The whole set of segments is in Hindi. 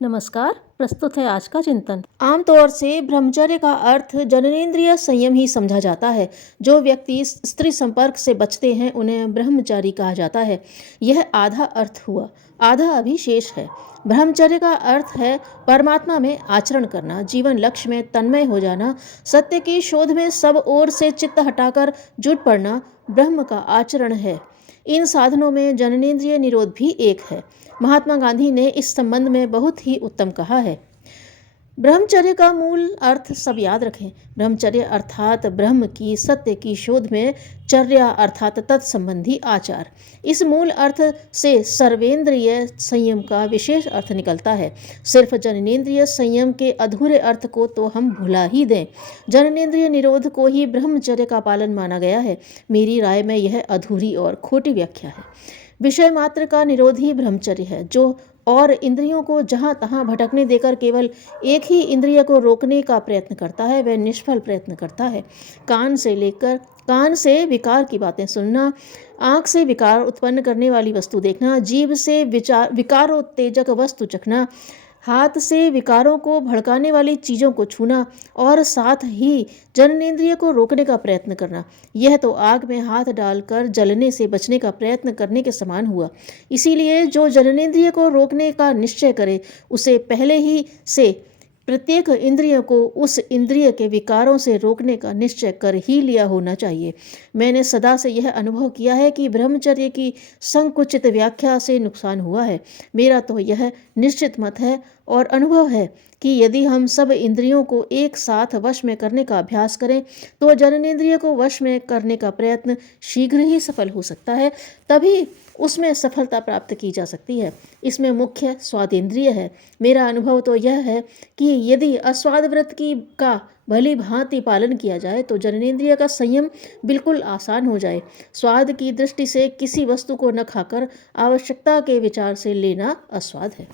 नमस्कार। प्रस्तुत है आज का चिंतन। आमतौर से ब्रह्मचर्य का अर्थ जननेंद्रिय संयम ही समझा जाता है। जो व्यक्ति स्त्री संपर्क से बचते हैं उन्हें ब्रह्मचारी कहा जाता है। यह आधा अर्थ हुआ, आधा अभी शेष है। ब्रह्मचर्य का अर्थ है परमात्मा में आचरण करना, जीवन लक्ष्य में तन्मय हो जाना, सत्य की शोध में सब ओर से चित्त हटाकर जुट पड़ना ब्रह्म का आचरण है। इन साधनों में जननेंद्रिय निरोध भी एक है। महात्मा गांधी ने इस संबंध में बहुत ही उत्तम कहा है। ब्रह्मचर्य का मूल अर्थ सब याद रखें। ब्रह्मचर्य अर्थात ब्रह्म की सत्य की शोध में चर्या अर्थात तत्संबंधी आचार। इस मूल अर्थ से सर्वेंद्रिय संयम का विशेष अर्थ निकलता है। सिर्फ जननेंद्रिय संयम के अधूरे अर्थ को तो हम भुला ही दें। जननेंद्रिय निरोध को ही ब्रह्मचर्य का पालन माना गया है। मेरी राय में यह अधूरी और खोटी व्याख्या है। विषय मात्र का निरोध ही ब्रह्मचर्य है, जो और इंद्रियों को जहाँ तहाँ भटकने देकर केवल एक ही इंद्रिय को रोकने का प्रयत्न करता है, वह निष्फल प्रयत्न करता है। कान से विकार की बातें सुनना, आँख से विकार उत्पन्न करने वाली वस्तु देखना, जीभ से विकारोत्तेजक वस्तु चखना, हाथ से विकारों को भड़काने वाली चीज़ों को छूना और साथ ही जननेंद्रिय को रोकने का प्रयत्न करना, यह तो आग में हाथ डालकर जलने से बचने का प्रयत्न करने के समान हुआ। इसीलिए जो जननेंद्रिय को रोकने का निश्चय करे उसे पहले ही से प्रत्येक इंद्रिय को उस इंद्रिय के विकारों से रोकने का निश्चय कर ही लिया होना चाहिए। मैंने सदा से यह अनुभव किया है कि ब्रह्मचर्य की संकुचित व्याख्या से नुकसान हुआ है। मेरा तो यह निश्चित मत है और अनुभव है कि यदि हम सब इंद्रियों को एक साथ वश में करने का अभ्यास करें तो जननेंद्रिय को वश में करने का प्रयत्न शीघ्र ही सफल हो सकता है। तभी उसमें सफलता प्राप्त की जा सकती है। इसमें मुख्य स्वादेंद्रिय है। मेरा अनुभव तो यह है कि यदि अस्वाद व्रत का भली भांति पालन किया जाए तो जननेंद्रिय का संयम बिल्कुल आसान हो जाए। स्वाद की दृष्टि से किसी वस्तु को न खाकर आवश्यकता के विचार से लेना अस्वाद है।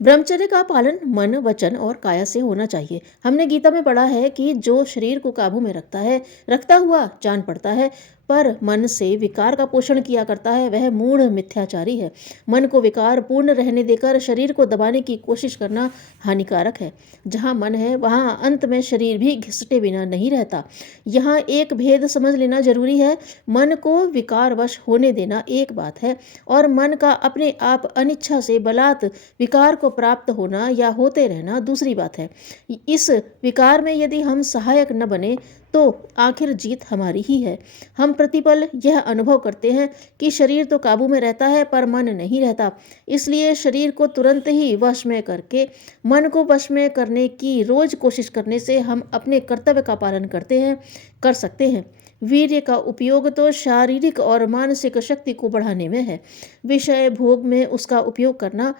ब्रह्मचर्य का पालन मन, वचन और काया से होना चाहिए। हमने गीता में पढ़ा है कि जो शरीर को काबू में रखता हुआ जान पड़ता है पर मन से विकार का पोषण किया करता है, वह मूढ़ मिथ्याचारी है। मन को विकार पूर्ण रहने देकर शरीर को दबाने की कोशिश करना हानिकारक है। जहाँ मन है वहाँ अंत में शरीर भी घिसटे बिना नहीं रहता। यहाँ एक भेद समझ लेना जरूरी है। मन को विकारवश होने देना एक बात है और मन का अपने आप अनिच्छा से बलात् विकार को प्राप्त होना या होते रहना दूसरी बात है। इस विकार में यदि हम सहायक न बने तो आखिर जीत हमारी ही है। हम प्रतिपल यह अनुभव करते हैं कि शरीर तो काबू में रहता है पर मन नहीं रहता। इसलिए शरीर को तुरंत ही वश में करके मन को वश में करने की रोज कोशिश करने से हम अपने कर्तव्य का पालन कर सकते हैं। वीर्य का उपयोग तो शारीरिक और मानसिक शक्ति को बढ़ाने में है। विषय भोग में उसका उपयोग करना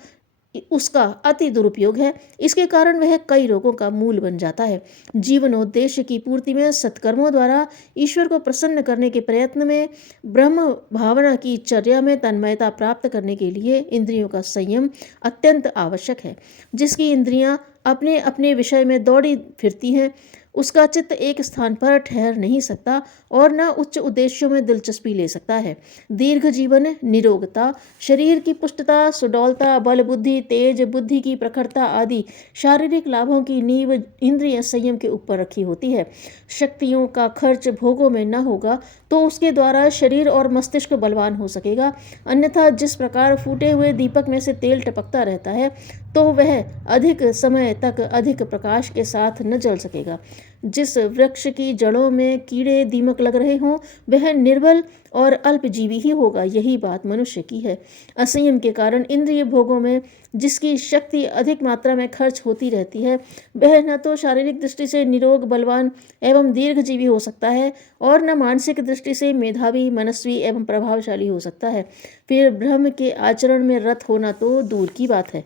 उसका अति दुरुपयोग है। इसके कारण वह कई रोगों का मूल बन जाता है। जीवनोद्देश्य की पूर्ति में सत्कर्मों द्वारा ईश्वर को प्रसन्न करने के प्रयत्न में ब्रह्म भावना की चर्या में तन्मयता प्राप्त करने के लिए इंद्रियों का संयम अत्यंत आवश्यक है। जिसकी इंद्रियां अपने अपने विषय में दौड़ी फिरती हैं उसका चित्त एक स्थान पर ठहर नहीं सकता और न उच्च उद्देश्यों में दिलचस्पी ले सकता है। दीर्घ जीवन, निरोगता, शरीर की पुष्टता, सुडौलता, बल बुद्धि, तेज बुद्धि की प्रखरता आदि शारीरिक लाभों की नींव इंद्रिय संयम के ऊपर रखी होती है। शक्तियों का खर्च भोगों में न होगा तो उसके द्वारा शरीर और मस्तिष्क बलवान हो सकेगा। अन्यथा जिस प्रकार फूटे हुए दीपक में से तेल टपकता रहता है तो वह अधिक समय तक अधिक प्रकाश के साथ न जल सकेगा। जिस वृक्ष की जड़ों में कीड़े दीमक लग रहे हों वह निर्बल और अल्पजीवी ही होगा। यही बात मनुष्य की है। असंयम के कारण इंद्रिय भोगों में जिसकी शक्ति अधिक मात्रा में खर्च होती रहती है वह न तो शारीरिक दृष्टि से निरोग, बलवान एवं दीर्घजीवी हो सकता है और न मानसिक दृष्टि से मेधावी, मनस्वी एवं प्रभावशाली हो सकता है। फिर ब्रह्म के आचरण में रत होना तो दूर की बात है।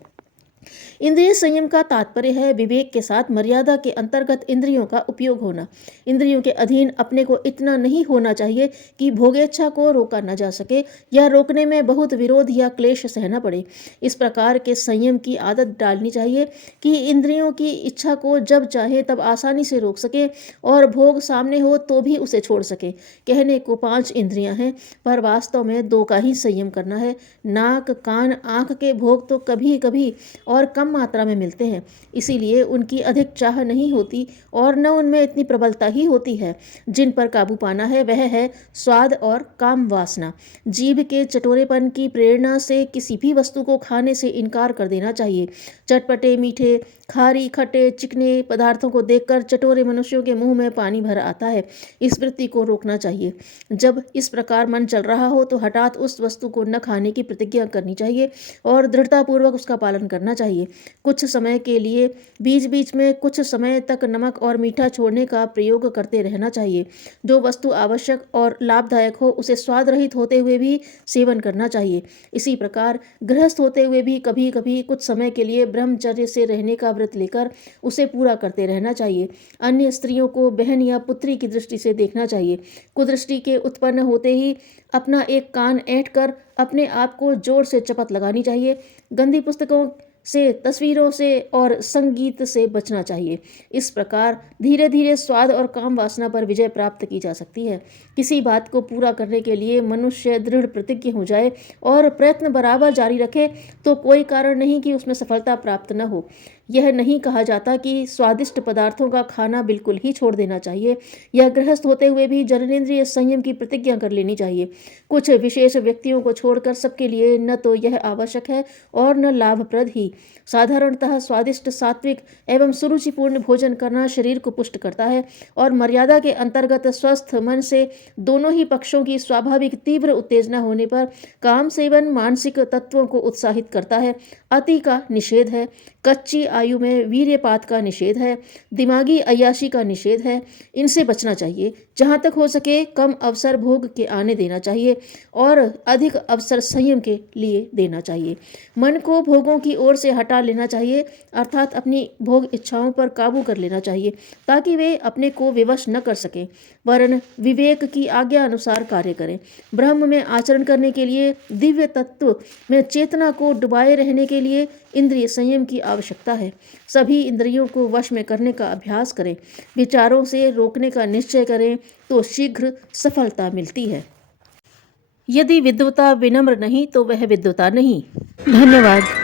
इंद्रिय संयम का तात्पर्य है विवेक के साथ मर्यादा के अंतर्गत इंद्रियों का उपयोग होना। इंद्रियों के अधीन अपने को इतना नहीं होना चाहिए कि भोगेच्छा को रोका न जा सके या रोकने में बहुत विरोध या क्लेश सहना पड़े। इस प्रकार के संयम की आदत डालनी चाहिए कि इंद्रियों की इच्छा को जब चाहे तब आसानी से रोक सके और भोग सामने हो तो भी उसे छोड़ सके। कहने को 5 इंद्रियां हैं पर वास्तव में 2 का ही संयम करना है। नाक, कान, आँख के भोग तो कभी कभी और कम मात्रा में मिलते हैं, इसीलिए उनकी अधिक चाह नहीं होती और न उनमें इतनी प्रबलता ही होती है। जिन पर काबू पाना है वह है स्वाद और काम वासना। जीभ के चटोरेपन की प्रेरणा से किसी भी वस्तु को खाने से इनकार कर देना चाहिए। चटपटे, मीठे, खारी, खट्टे, चिकने पदार्थों को देखकर चटोरे मनुष्यों के मुंह में पानी भर आता है। इस वृत्ति को रोकना चाहिए। जब इस प्रकार मन चल रहा हो तो हठात उस वस्तु को न खाने की प्रतिज्ञा करनी चाहिए और दृढ़तापूर्वक उसका पालन करना चाहिए। कुछ समय के लिए बीच बीच में कुछ समय तक नमक और मीठा छोड़ने का प्रयोग करते रहना चाहिए। जो वस्तु आवश्यक और लाभदायक हो उसे स्वाद रहित होते हुए भी सेवन करना चाहिए। इसी प्रकार गृहस्थ होते हुए भी कभी कभी कुछ समय के लिए ब्रह्मचर्य से रहने का व्रत लेकर उसे पूरा करते रहना चाहिए। अन्य स्त्रियों को बहन या पुत्री की दृष्टि से देखना चाहिए। कुदृष्टि के उत्पन्न होते ही अपना एक कान ऐंठ कर अपने आप को जोर से चपत लगानी चाहिए। गंदी पुस्तकों से, तस्वीरों से और संगीत से बचना चाहिए। इस प्रकार धीरे धीरे स्वाद और काम वासना पर विजय प्राप्त की जा सकती है। किसी बात को पूरा करने के लिए मनुष्य दृढ़ प्रतिज्ञ हो जाए और प्रयत्न बराबर जारी रखे तो कोई कारण नहीं कि उसमें सफलता प्राप्त न हो। यह नहीं कहा जाता कि स्वादिष्ट पदार्थों का खाना बिल्कुल ही छोड़ देना चाहिए। यह गृहस्थ होते हुए भी जननेंद्रिय संयम की प्रतिज्ञा कर लेनी चाहिए। कुछ विशेष व्यक्तियों को छोड़कर सबके लिए न तो यह आवश्यक है और न लाभप्रद ही। साधारणतः स्वादिष्ट, सात्विक एवं सुरुचिपूर्ण भोजन करना शरीर को पुष्ट करता है और मर्यादा के अंतर्गत स्वस्थ मन से दोनों ही पक्षों की स्वाभाविक तीव्र उत्तेजना होने पर काम सेवन मानसिक तत्वों को उत्साहित करता है। अति का निषेध है। कच्ची आयु में वीर्यपात का निषेध है। दिमागी अय्याशी का निषेध है। इनसे बचना चाहिए। जहाँ तक हो सके कम अवसर भोग के आने देना चाहिए और अधिक अवसर संयम के लिए देना चाहिए। मन को भोगों की ओर से हटा लेना चाहिए, अर्थात अपनी भोग इच्छाओं पर काबू कर लेना चाहिए ताकि वे अपने को विवश न कर सकें, वरन विवेक की आज्ञा अनुसार कार्य करें। ब्रह्म में आचरण करने के लिए, दिव्य तत्व में चेतना को डुबाए रहने के लिए इंद्रिय संयम की आवश्यकता है। सभी इंद्रियों को वश में करने का अभ्यास करें। विचारों से रोकने का निश्चय करें तो शीघ्र सफलता मिलती है। यदि विद्वता विनम्र नहीं तो वह विद्वता नहीं। धन्यवाद।